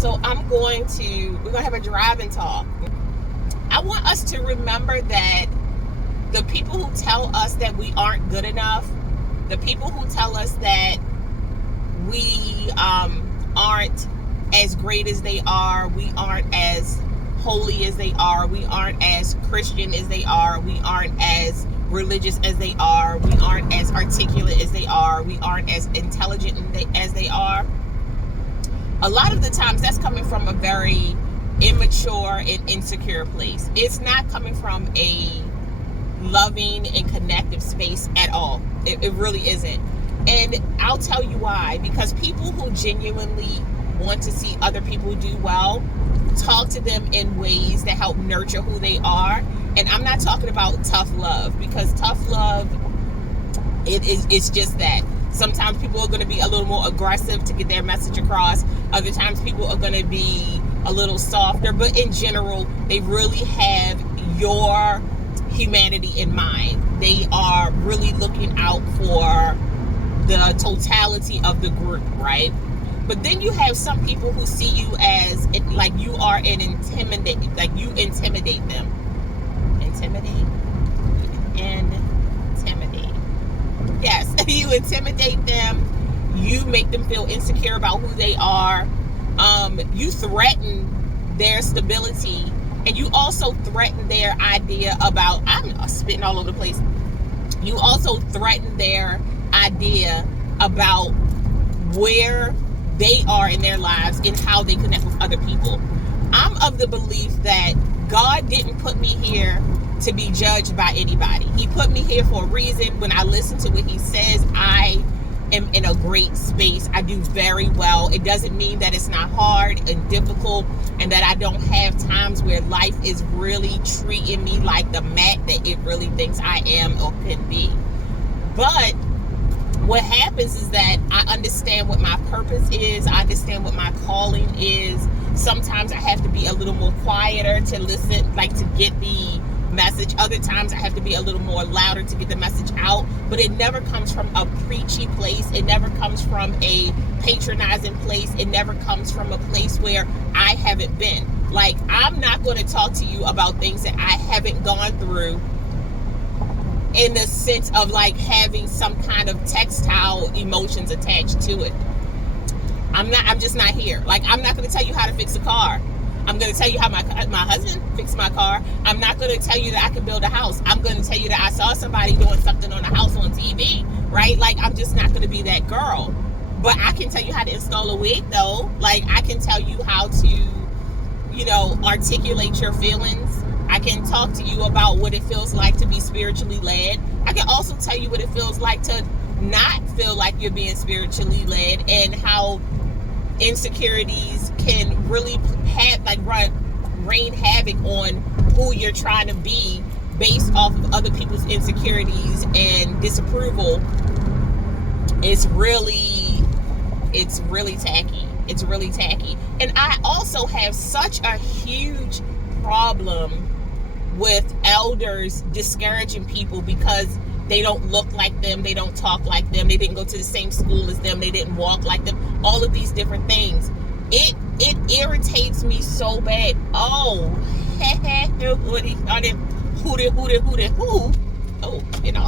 So we're going to have a drive-in talk. I want us to remember that the people who tell us that we aren't good enough, the people who tell us that we aren't as great as they are, we aren't as holy as they are, we aren't as Christian as they are, we aren't as religious as they are, we aren't as articulate as they are, we aren't as intelligent as they are. A lot of the times that's coming from a very immature and insecure place. It's not coming from a loving and connective space at all. It really isn't. And I'll tell you why. Because people who genuinely want to see other people do well, talk to them in ways that help nurture who they are. And I'm not talking about tough love, because tough love, it's just that. Sometimes people are going to be a little more aggressive to get their message across. Other times people are going to be a little softer. But in general, they really have your humanity in mind. They are really looking out for the totality of the group, right? But then you have some people who see you as like you are an intimidate, like you intimidate them. Intimidate. Yes, you intimidate them. You make them feel insecure about who they are. You threaten their stability, and you also threaten their idea about, I'm spitting all over the place. You also threaten their idea about where they are in their lives and how they connect with other people. I'm of the belief that God didn't put me here to be judged by anybody. He put me here for a reason. When I listen to what he says, I am in a great space. I do very well. It doesn't mean that it's not hard and difficult and that I don't have times where life is really treating me like the mat that it really thinks I am or can be. But what happens is that I understand what my purpose is. I understand what my calling is. Sometimes I have to be a little more quieter to listen, like to get the message. Other times I have to be a little more louder to get the message out. But it never comes from a preachy place. It never comes from a patronizing place. It never comes from a place where I haven't been. Like, I'm not going to talk to you about things that I haven't gone through in the sense of like having some kind of textile emotions attached to it. I'm just not here. Like, I'm not going to tell you how to fix a car. I'm going to tell you how my husband fixed my car. I'm not going to tell you that I can build a house. I'm going to tell you that I saw somebody doing something on a house on TV, right? Like, I'm just not going to be that girl. But I can tell you how to install a wig, though. Like, I can tell you how to, articulate your feelings. I can talk to you about what it feels like to be spiritually led. I can also tell you what it feels like to not feel like you're being spiritually led, and how insecurities can really rain havoc on who you're trying to be based off of other people's insecurities and disapproval. It's really tacky. It's really tacky. And I also have such a huge problem with elders discouraging people because they don't look like them, they don't talk like them, they didn't go to the same school as them, they didn't walk like them, all of these different things. It irritates me so bad. Oh,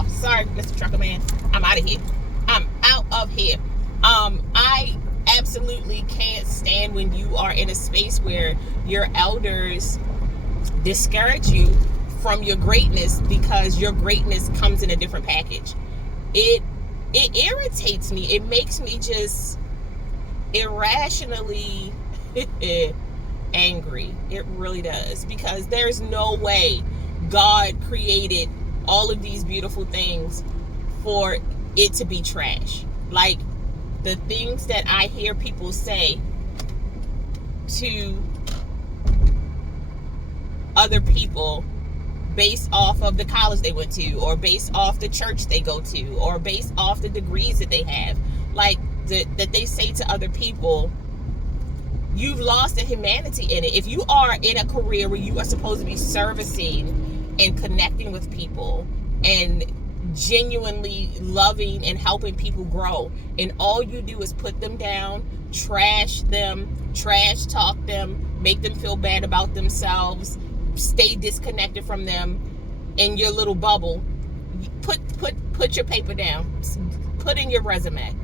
sorry, Mr. Trucker Man. I'm out of here. I'm out of here. I absolutely can't stand when you are in a space where your elders discourage you from your greatness because your greatness comes in a different package. It irritates me. It makes me just irrationally angry. It really does, because there's no way God created all of these beautiful things for it to be trash. Like, the things that I hear people say to other people based off of the college they went to, or based off the church they go to, or based off the degrees that they have, like that they say to other people, you've lost the humanity in it. If you are in a career where you are supposed to be servicing and connecting with people and genuinely loving and helping people grow, and all you do is put them down, trash talk them, make them feel bad about themselves, stay disconnected from them in your little bubble. Put your paper down, put in your resume.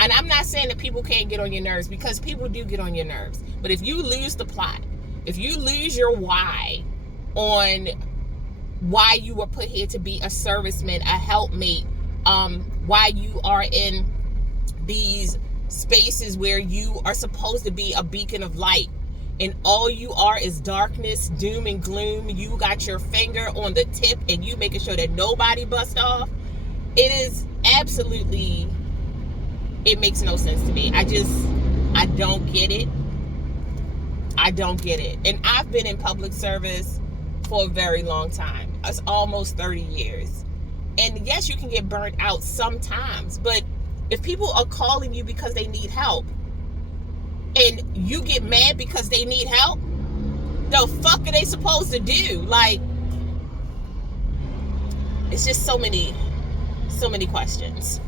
And I'm not saying that people can't get on your nerves, because people do get on your nerves. But if you lose the plot, if you lose your why on why you were put here to be a serviceman, a helpmate, why you are in these spaces where you are supposed to be a beacon of light, and all you are is darkness, doom and gloom, you got your finger on the tip and you making sure that nobody busts off, it is absolutely, it makes no sense to me. I don't get it. I don't get it. And I've been in public service for a very long time. It's almost 30 years. And yes, you can get burnt out sometimes, but if people are calling you because they need help and you get mad because they need help, the fuck are they supposed to do? Like, it's just so many questions.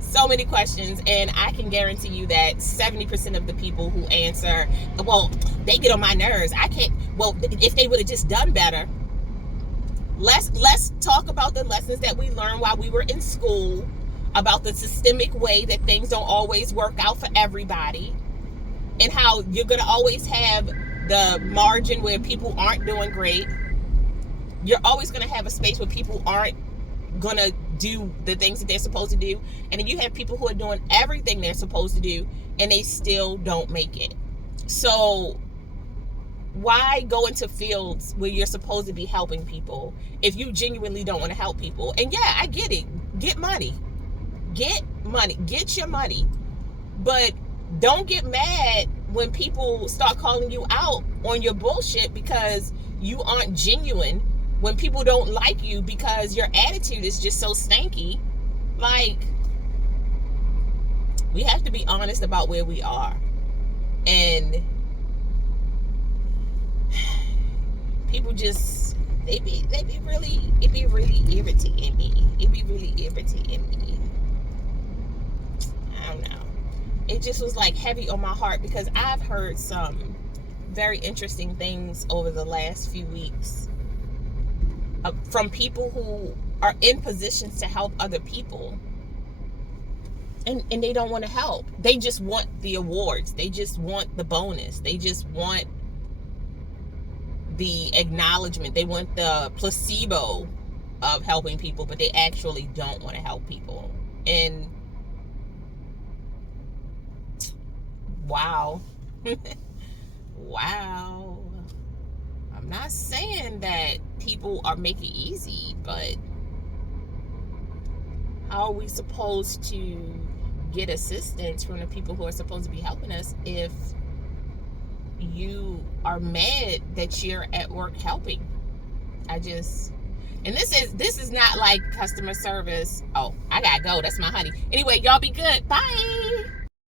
So many questions, and I can guarantee you that 70% of the people who answer, well, they get on my nerves. I can't, well, if they would have just done better. Let's talk about the lessons that we learned while we were in school, about the systemic way that things don't always work out for everybody, and how you're going to always have the margin where people aren't doing great. You're always going to have a space where people aren't going to do the things that they're supposed to do, and then you have people who are doing everything they're supposed to do and they still don't make it. So why go into fields where you're supposed to be helping people if you genuinely don't want to help people? And yeah, I get it, get money, get your money, but don't get mad when people start calling you out on your bullshit because you aren't genuine, when people don't like you because your attitude is just so stanky. Like, we have to be honest about where we are. And people just, it be really irritating me. I don't know. It just was like heavy on my heart, because I've heard some very interesting things over the last few weeks from people who are in positions to help other people, and they don't want to help. They just want the awards, they just want the bonus, they just want the acknowledgement, they want the placebo of helping people, but they actually don't want to help people. And wow. Wow. I'm not saying that people are making it easy, but how are we supposed to get assistance from the people who are supposed to be helping us if you are mad that you're at work helping? And this is not like customer service. Oh, I gotta go. That's my honey. Anyway, y'all be good. Bye.